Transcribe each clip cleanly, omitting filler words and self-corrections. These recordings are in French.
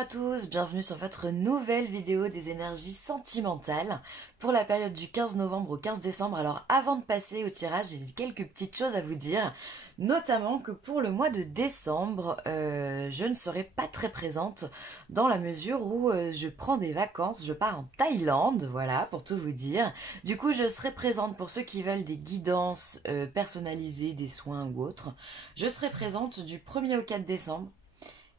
à tous, bienvenue sur votre nouvelle vidéo des énergies sentimentales pour la période du 15 novembre au 15 décembre. Alors avant de passer au tirage, j'ai quelques petites choses à vous dire, notamment que pour le mois de décembre, je ne serai pas très présente dans la mesure où je prends des vacances, je pars en Thaïlande, voilà, pour tout vous dire. Du coup, je serai présente pour ceux qui veulent des guidances personnalisées, des soins ou autres. Je serai présente du 1er au 4 décembre.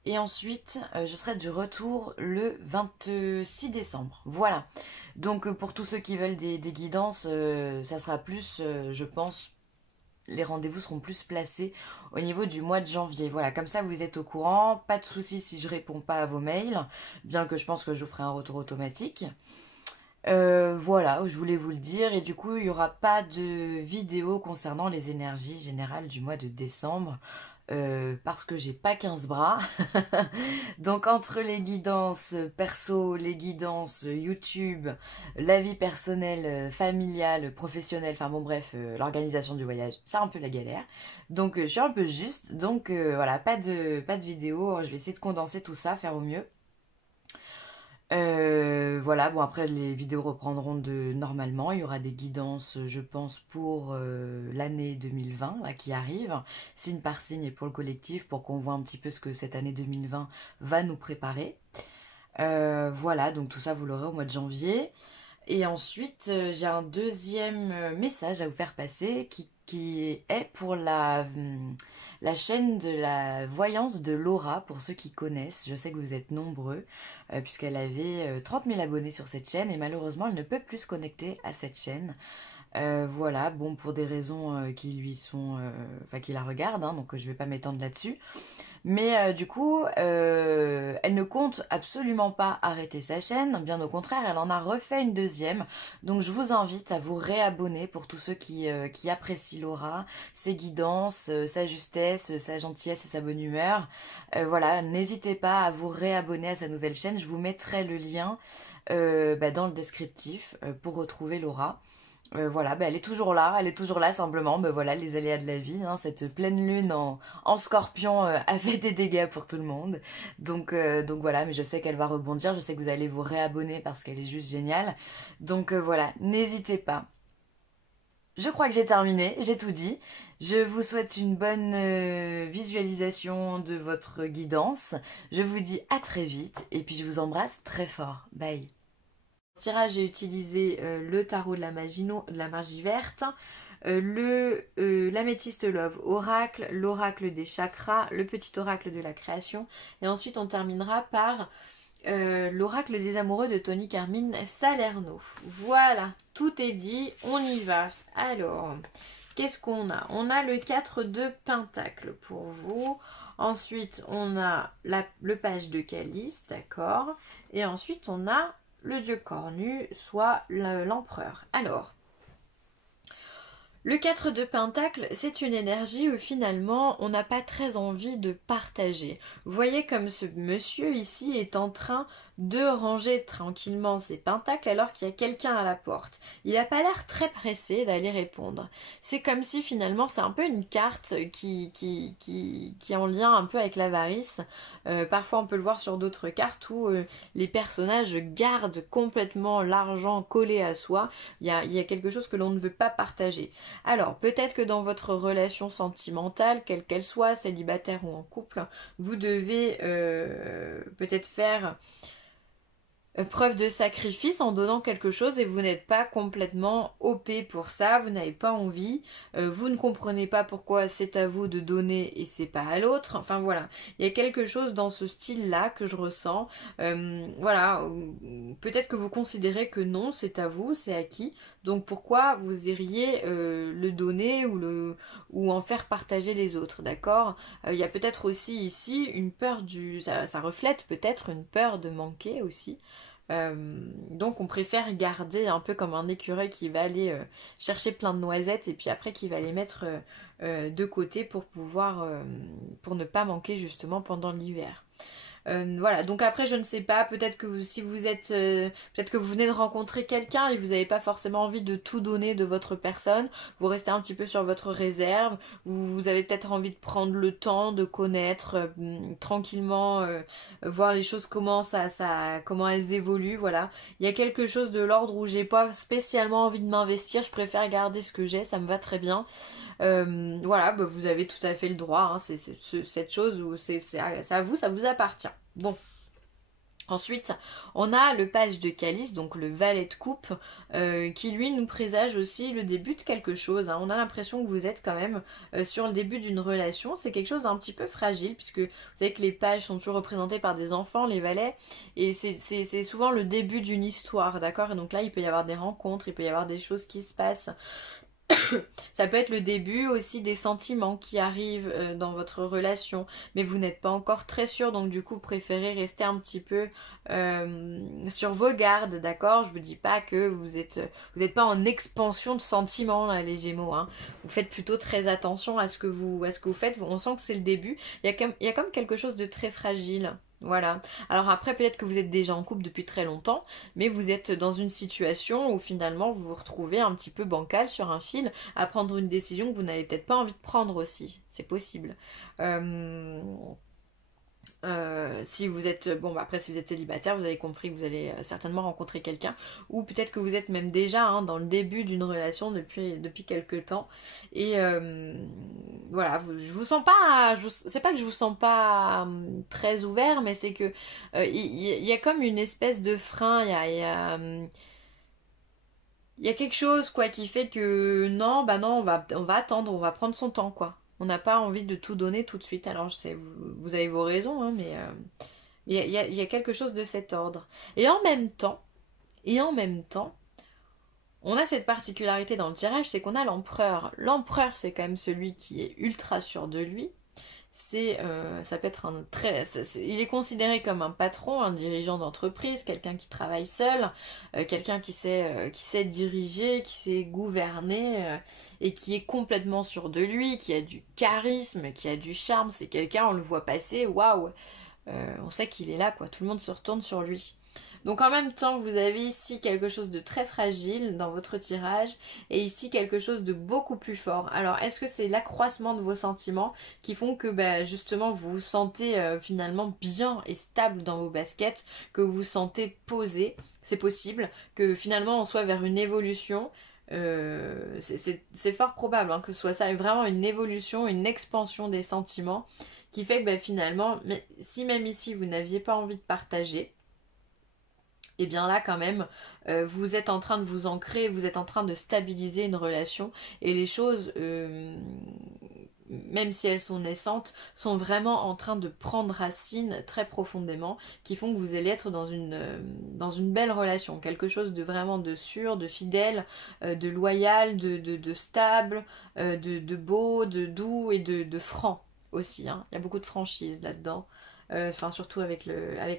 Et ensuite, je serai de retour le 26 décembre. Voilà. Donc, pour tous ceux qui veulent des guidances, ça sera plus, je pense, les rendez-vous seront plus placés au niveau du mois de janvier. Voilà, comme ça, vous êtes au courant. Pas de souci si je réponds pas à vos mails, bien que je pense que je vous ferai un retour automatique. Voilà, je voulais vous le dire. Et du coup, il n'y aura pas de vidéo concernant les énergies générales du mois de décembre. Parce que j'ai pas 15 bras. Donc entre les guidances perso, les guidances YouTube, la vie personnelle, familiale, professionnelle, enfin bon bref, l'organisation du voyage, c'est un peu la galère. Donc je suis un peu juste. Donc voilà, pas de vidéo. Je vais essayer de condenser tout ça, faire au mieux. Voilà, bon après les vidéos reprendront normalement, il y aura des guidances je pense pour l'année 2020 là, qui arrive, signe par signe et pour le collectif pour qu'on voit un petit peu ce que cette année 2020 va nous préparer. Voilà, donc tout ça vous l'aurez au mois de janvier. Et ensuite j'ai un deuxième message à vous faire passer qui est pour la chaîne de la voyance de Laura, pour ceux qui connaissent. Je sais que vous êtes nombreux, puisqu'elle avait 30 000 abonnés sur cette chaîne, et malheureusement, elle ne peut plus se connecter à cette chaîne. Voilà, bon, pour des raisons qui lui sont... Enfin, qui la regardent, hein, donc je vais pas m'étendre là-dessus. Mais du coup, elle ne compte absolument pas arrêter sa chaîne, bien au contraire, elle en a refait une deuxième. Donc je vous invite à vous réabonner pour tous ceux qui apprécient Laura, ses guidances, sa justesse, sa gentillesse et sa bonne humeur. Voilà, n'hésitez pas à vous réabonner à sa nouvelle chaîne, je vous mettrai le lien dans le descriptif pour retrouver Laura. Voilà, elle est toujours là simplement, voilà, les aléas de la vie, hein, cette pleine lune en scorpion a fait des dégâts pour tout le monde, donc voilà, mais je sais qu'elle va rebondir, je sais que vous allez vous réabonner parce qu'elle est juste géniale, donc voilà, n'hésitez pas. Je crois que j'ai terminé, j'ai tout dit, je vous souhaite une bonne visualisation de votre guidance, je vous dis à très vite, et puis je vous embrasse très fort, bye. Tirage, j'ai utilisé le tarot de la magie verte, l'améthyste love oracle, l'oracle des chakras, le petit oracle de la création, et ensuite on terminera par l'oracle des amoureux de Tony Carmine Salerno. Voilà, tout est dit, on y va. Alors, qu'est-ce qu'on a? On a le 4 de Pentacle pour vous. Ensuite, on a le page de Calice, d'accord. Et ensuite, on a le dieu cornu, soit l'empereur. Alors, le 4 de Pentacle, c'est une énergie où finalement on n'a pas très envie de partager. Vous voyez comme ce monsieur ici est en train de ranger tranquillement ses pentacles alors qu'il y a quelqu'un à la porte. Il n'a pas l'air très pressé d'aller répondre. C'est comme si finalement c'est un peu une carte qui est en lien un peu avec l'avarice. Parfois on peut le voir sur d'autres cartes où les personnages gardent complètement l'argent collé à soi. Il y a quelque chose que l'on ne veut pas partager. Alors, peut-être que dans votre relation sentimentale, quelle qu'elle soit, célibataire ou en couple, vous devez peut-être faire preuve de sacrifice en donnant quelque chose et vous n'êtes pas complètement OP pour ça, vous n'avez pas envie, vous ne comprenez pas pourquoi c'est à vous de donner et c'est pas à l'autre, enfin voilà, il y a quelque chose dans ce style-là que je ressens, voilà, peut-être que vous considérez que non, c'est à vous, c'est acquis, donc pourquoi vous iriez le donner ou en faire partager les autres, d'accord? Il y a peut-être aussi ici une peur ça reflète peut-être une peur de manquer aussi. Donc on préfère garder un peu comme un écureuil qui va aller chercher plein de noisettes et puis après qui va les mettre de côté pour pouvoir pour ne pas manquer justement pendant l'hiver. Voilà, donc après je ne sais pas, peut-être que si vous êtes, peut-être que vous venez de rencontrer quelqu'un et vous n'avez pas forcément envie de tout donner de votre personne, vous restez un petit peu sur votre réserve, vous avez peut-être envie de prendre le temps de connaître tranquillement, voir les choses comment elles évoluent, voilà. Il y a quelque chose de l'ordre où j'ai pas spécialement envie de m'investir, je préfère garder ce que j'ai, ça me va très bien. Voilà, bah, vous avez tout à fait le droit, hein, cette chose où c'est à vous, ça vous appartient. Bon. Ensuite, on a le page de calice, donc le valet de coupe, qui lui nous présage aussi le début de quelque chose, hein. On a l'impression que vous êtes quand même sur le début d'une relation. C'est quelque chose d'un petit peu fragile, puisque vous savez que les pages sont toujours représentées par des enfants, les valets, et c'est souvent le début d'une histoire, d'accord? Et donc là, il peut y avoir des rencontres, il peut y avoir des choses qui se passent. Ça peut être le début aussi des sentiments qui arrivent dans votre relation, mais vous n'êtes pas encore très sûr, donc du coup préférez rester un petit peu sur vos gardes, d'accord? Je vous dis pas que vous êtes pas en expansion de sentiments là, les Gémeaux, hein. Vous faites plutôt très attention à ce que vous faites. On sent que c'est le début. Il y a comme quelque chose de très fragile. Voilà. Alors après, peut-être que vous êtes déjà en couple depuis très longtemps, mais vous êtes dans une situation où finalement vous vous retrouvez un petit peu bancal sur un fil à prendre une décision que vous n'avez peut-être pas envie de prendre aussi. C'est possible. Si vous êtes, bon bah après si vous êtes célibataire, vous avez compris que vous allez certainement rencontrer quelqu'un, ou peut-être que vous êtes même déjà hein, dans le début d'une relation depuis quelques temps, et voilà, je vous sens pas, c'est pas que je vous sens pas très ouvert, mais c'est que il y a comme une espèce de frein, il y a quelque chose quoi qui fait que non, bah non, on va attendre, on va prendre son temps quoi. On n'a pas envie de tout donner tout de suite. Alors je sais, vous avez vos raisons, hein, mais il y a quelque chose de cet ordre. Et en même temps, on a cette particularité dans le tirage, c'est qu'on a l'empereur. L'empereur, c'est quand même celui qui est ultra sûr de lui. Ça peut être il est considéré comme un patron, un dirigeant d'entreprise, quelqu'un qui travaille seul, quelqu'un qui sait diriger, qui sait gouverner et qui est complètement sûr de lui, qui a du charisme, qui a du charme. C'est quelqu'un, on le voit passer, waouh, on sait qu'il est là, quoi. Tout le monde se retourne sur lui. Donc en même temps, vous avez ici quelque chose de très fragile dans votre tirage et ici quelque chose de beaucoup plus fort. Alors est-ce que c'est l'accroissement de vos sentiments qui font que bah, justement vous vous sentez finalement bien et stable dans vos baskets, que vous vous sentez posé? C'est possible que finalement on soit vers une évolution. C'est fort probable hein, que ce soit ça, vraiment une évolution, une expansion des sentiments qui fait que bah, finalement, si même ici vous n'aviez pas envie de partager, et bien là quand même, vous êtes en train de vous ancrer, vous êtes en train de stabiliser une relation et les choses, même si elles sont naissantes, sont vraiment en train de prendre racine très profondément, qui font que vous allez être dans une belle relation, quelque chose de vraiment de sûr, de fidèle, de loyal, de stable, de beau, de doux et de franc aussi, hein. Il y a beaucoup de franchise là-dedans. Enfin surtout avec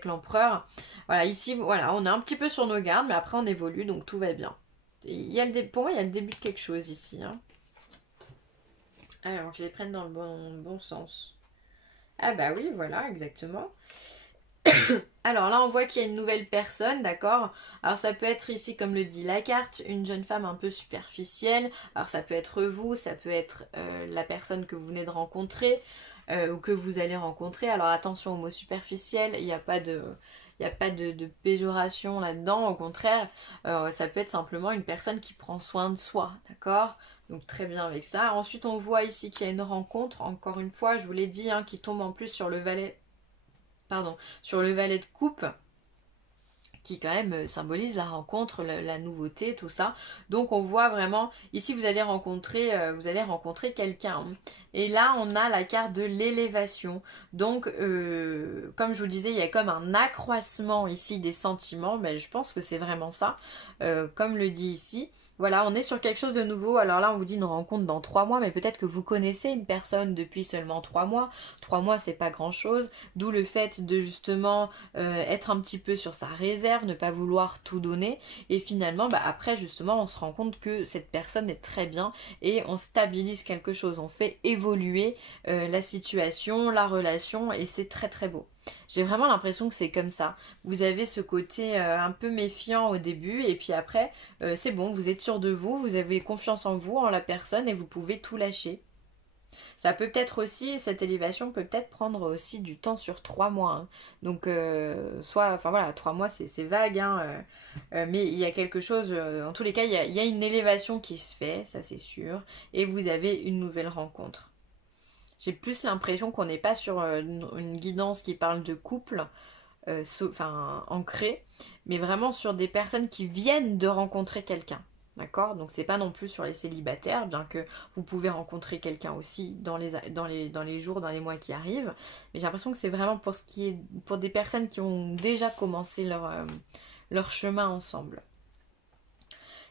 l'empereur. Voilà, ici, voilà, on est un petit peu sur nos gardes, mais après on évolue, donc tout va bien. Pour moi, il y a le début de quelque chose ici, hein. Alors, je les prenne dans le bon sens. Ah bah oui, voilà, exactement. Alors là, on voit qu'il y a une nouvelle personne, d'accord? Alors ça peut être ici, comme le dit la carte, une jeune femme un peu superficielle. Alors ça peut être vous, ça peut être la personne que vous venez de rencontrer. Ou que vous allez rencontrer. Alors attention au mot superficiel, il n'y a pas de péjoration là-dedans, au contraire, ça peut être simplement une personne qui prend soin de soi, d'accord? Donc très bien avec ça. Ensuite on voit ici qu'il y a une rencontre, encore une fois, je vous l'ai dit, hein, qui tombe en plus sur le valet, sur le valet de coupe, qui quand même symbolise la rencontre, la nouveauté, tout ça. Donc on voit vraiment, ici vous allez rencontrer quelqu'un. Et là on a la carte de l'élévation. Donc comme je vous le disais, il y a comme un accroissement ici des sentiments, mais je pense que c'est vraiment ça, comme le dit ici. Voilà, on est sur quelque chose de nouveau. Alors là, on vous dit une rencontre dans 3 mois, mais peut-être que vous connaissez une personne depuis seulement 3 mois. 3 mois, c'est pas grand-chose. D'où le fait de justement être un petit peu sur sa réserve, ne pas vouloir tout donner. Et finalement, bah, après, justement, on se rend compte que cette personne est très bien et on stabilise quelque chose. On fait évoluer la situation, la relation et c'est très très beau. J'ai vraiment l'impression que c'est comme ça. Vous avez ce côté un peu méfiant au début et puis après, c'est bon, vous êtes sûr de vous, vous avez confiance en vous, en la personne et vous pouvez tout lâcher. Ça peut peut-être aussi, cette élévation peut peut-être prendre aussi du temps sur 3 mois, hein. Donc, enfin voilà, 3 mois c'est vague, hein, mais il y a quelque chose, en tous les cas, il y a une élévation qui se fait, ça c'est sûr, et vous avez une nouvelle rencontre. J'ai plus l'impression qu'on n'est pas sur une guidance qui parle de couple, enfin ancré, mais vraiment sur des personnes qui viennent de rencontrer quelqu'un. D'accord? Donc c'est pas non plus sur les célibataires, bien que vous pouvez rencontrer quelqu'un aussi dans les jours, dans les mois qui arrivent. Mais j'ai l'impression que c'est vraiment pour des personnes qui ont déjà commencé leur chemin ensemble.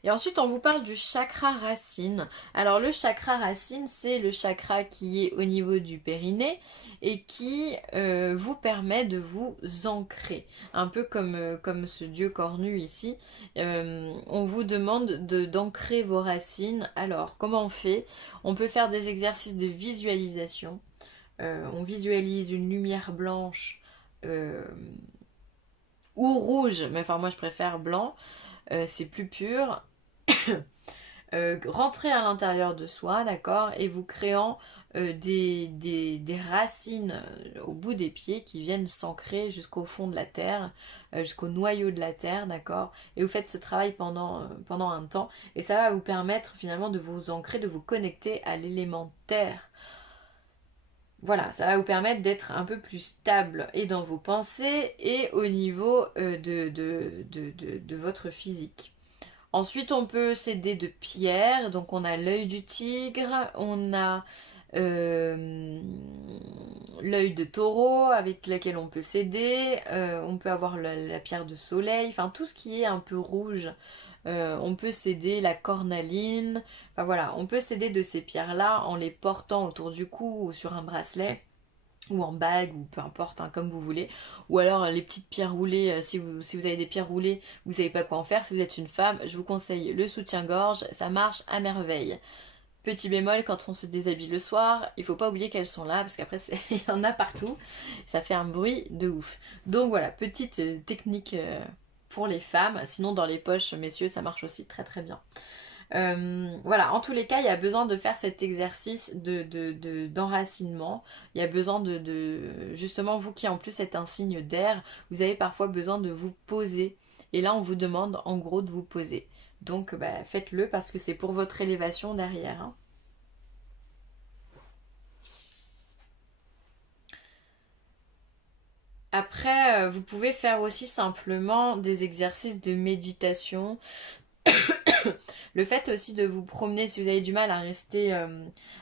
Et ensuite, on vous parle du chakra racine. Alors, le chakra racine, c'est le chakra qui est au niveau du périnée et qui vous permet de vous ancrer. Un peu comme ce dieu cornu ici. On vous demande d'ancrer vos racines. Alors, comment on fait? On peut faire des exercices de visualisation. On visualise une lumière blanche ou rouge, mais enfin, moi, je préfère blanc. C'est plus pur. Rentrez à l'intérieur de soi, d'accord, et vous créant des racines au bout des pieds qui viennent s'ancrer jusqu'au fond de la terre, jusqu'au noyau de la terre, d'accord, et vous faites ce travail pendant un temps, et ça va vous permettre finalement de vous ancrer, de vous connecter à l'élément terre. Voilà, ça va vous permettre d'être un peu plus stable et dans vos pensées et au niveau de votre physique. Ensuite, on peut s'aider de pierres. Donc, on a l'œil du tigre, on a l'œil de taureau avec lequel on peut s'aider. On peut avoir la pierre de soleil. Enfin, tout ce qui est un peu rouge. On peut s'aider la cornaline. Enfin, voilà, on peut s'aider de ces pierres-là en les portant autour du cou ou sur un bracelet ou en bague, ou peu importe, hein, comme vous voulez. Ou alors les petites pierres roulées, si vous avez des pierres roulées, vous savez pas quoi en faire. Si vous êtes une femme, je vous conseille le soutien-gorge, ça marche à merveille. Petit bémol, quand on se déshabille le soir, il faut pas oublier qu'elles sont là, parce qu'après il y en a partout, ça fait un bruit de ouf. Donc voilà, petite technique pour les femmes, sinon dans les poches, messieurs, ça marche aussi très très bien. Voilà, en tous les cas, il y a besoin de faire cet exercice d'enracinement. Il y a besoin justement, vous qui en plus êtes un signe d'air, vous avez parfois besoin de vous poser. Et là, on vous demande en gros de vous poser. Donc, faites-le parce que c'est pour votre élévation derrière, hein. Après, vous pouvez faire aussi simplement des exercices de méditation. Le fait aussi de vous promener, si vous avez du mal à rester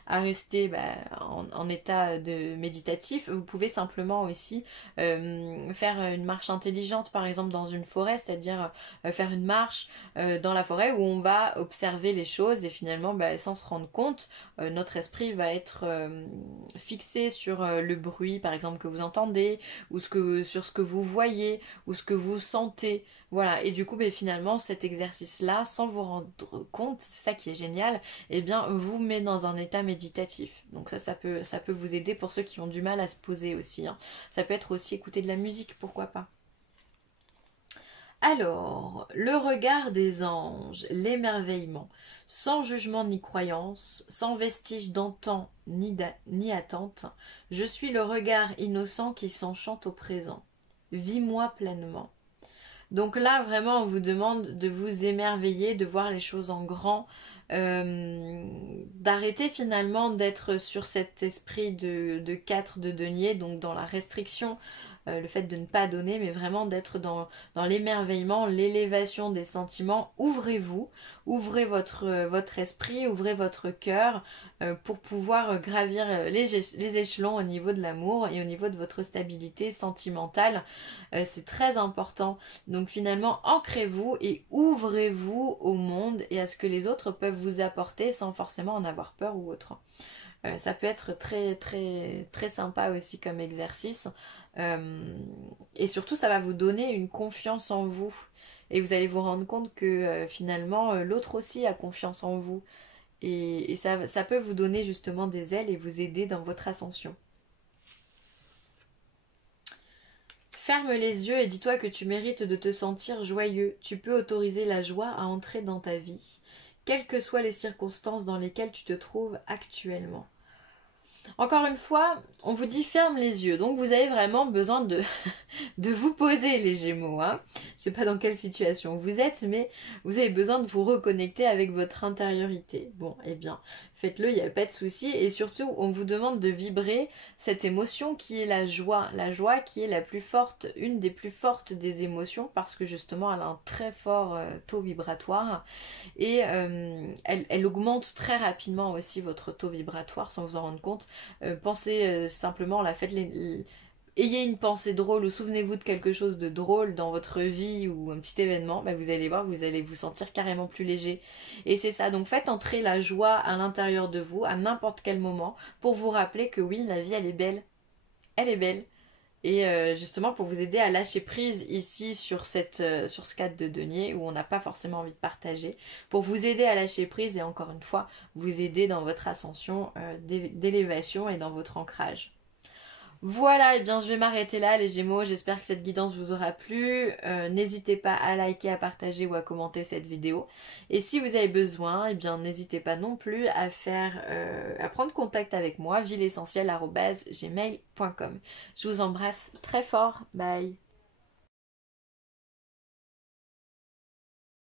en état de méditatif, vous pouvez simplement aussi faire une marche intelligente, par exemple dans une forêt, c'est-à-dire faire une marche dans la forêt où on va observer les choses et finalement, sans se rendre compte, notre esprit va être fixé sur le bruit, par exemple, que vous entendez, ou sur ce que vous voyez, ou ce que vous sentez. Voilà, et du coup, finalement, cet exercice-là, sans vous rendre compte, c'est ça qui est génial, eh bien, vous met dans un état méditatif. Donc ça peut vous aider pour ceux qui ont du mal à se poser aussi, hein. Ça peut être aussi écouter de la musique, pourquoi pas. Alors, le regard des anges, l'émerveillement, sans jugement ni croyance, sans vestige d'antan ni attente, je suis le regard innocent qui s'enchante au présent. Vis-moi pleinement. Donc là, vraiment, on vous demande de vous émerveiller, de voir les choses en grand, d'arrêter finalement d'être sur cet esprit de 4 de denier, donc dans la restriction, le fait de ne pas donner, mais vraiment d'être dans l'émerveillement, l'élévation des sentiments. Ouvrez-vous, ouvrez votre esprit, ouvrez votre cœur pour pouvoir gravir les échelons au niveau de l'amour et au niveau de votre stabilité sentimentale. C'est très important. Donc finalement, ancrez-vous et ouvrez-vous au monde et à ce que les autres peuvent vous apporter sans forcément en avoir peur ou autre. Ça peut être très très très sympa aussi comme exercice. Et surtout, ça va vous donner une confiance en vous. Et vous allez vous rendre compte que finalement, l'autre aussi a confiance en vous. Et ça peut vous donner justement des ailes et vous aider dans votre ascension. Ferme les yeux et dis-toi que tu mérites de te sentir joyeux. Tu peux autoriser la joie à entrer dans ta vie, quelles que soient les circonstances dans lesquelles tu te trouves actuellement. Encore une fois, on vous dit ferme les yeux, donc vous avez vraiment besoin de, de vous poser les Gémeaux. Hein. Je ne sais pas dans quelle situation vous êtes, mais vous avez besoin de vous reconnecter avec votre intériorité. Bon, eh bien, faites-le, il n'y a pas de souci. Et surtout, on vous demande de vibrer cette émotion qui est la joie. La joie qui est la plus forte, une des plus fortes des émotions, parce que justement, elle a un très fort taux vibratoire. Et elle augmente très rapidement aussi votre taux vibratoire sans vous en rendre compte. Pensez simplement, ayez une pensée drôle ou souvenez-vous de quelque chose de drôle dans votre vie ou un petit événement, bah vous allez voir, vous allez vous sentir carrément plus léger. Et c'est ça, donc faites entrer la joie à l'intérieur de vous à n'importe quel moment pour vous rappeler que oui, la vie elle est belle. Elle est belle. Et justement pour vous aider à lâcher prise ici sur ce cadre de denier où on n'a pas forcément envie de partager, pour vous aider à lâcher prise et encore une fois vous aider dans votre ascension d'élévation et dans votre ancrage. Voilà, et bien je vais m'arrêter là les Gémeaux, j'espère que cette guidance vous aura plu. N'hésitez pas à liker, à partager ou à commenter cette vidéo. Et si vous avez besoin, et bien n'hésitez pas non plus à prendre contact avec moi, villeessentielle@gmail.com. Je vous embrasse très fort, bye.